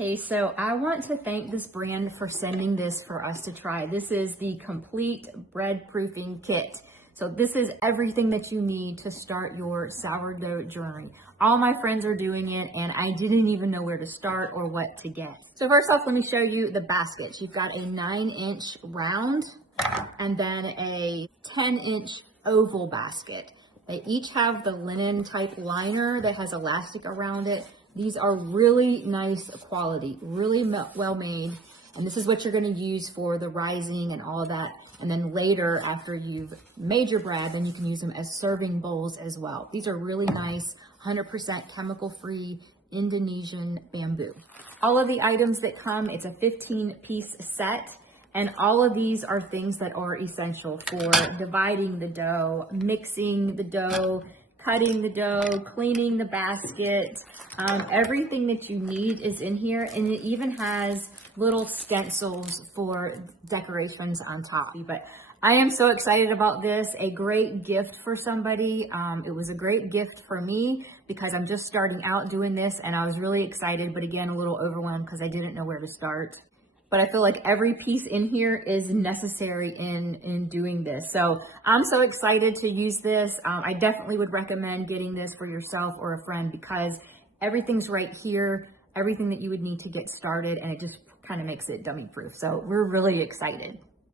Hey, so I want to thank this brand for sending this for us to try. This is the complete bread proofing kit. So this is everything that you need to start your sourdough journey. All my friends are doing it and I didn't even know where to start or what to get. So first off, let me show you the baskets. You've got a 9-inch round and then a 10-inch oval basket. They each have the linen type liner that has elastic around it. These are really nice quality, really well made. And this is what you're going to use for the rising and all of that. And then later, after you've made your bread, then you can use them as serving bowls as well. These are really nice, 100% chemical-free Indonesian bamboo. All of the items that come, it's a 15-piece set. And all of these are things that are essential for dividing the dough, mixing the dough, cutting the dough, cleaning the basket. Everything that you need is in here, and it even has little stencils for decorations on top. But I am so excited about this. A great gift for somebody. It was a great gift for me because I'm just starting out doing this, and I was really excited, but again, a little overwhelmed because I didn't know where to start. But I feel like every piece in here is necessary in doing this. So I'm so excited to use this. I definitely would recommend getting this for yourself or a friend because everything's right here, everything that you would need to get started, and it just kind of makes it dummy proof. So we're really excited.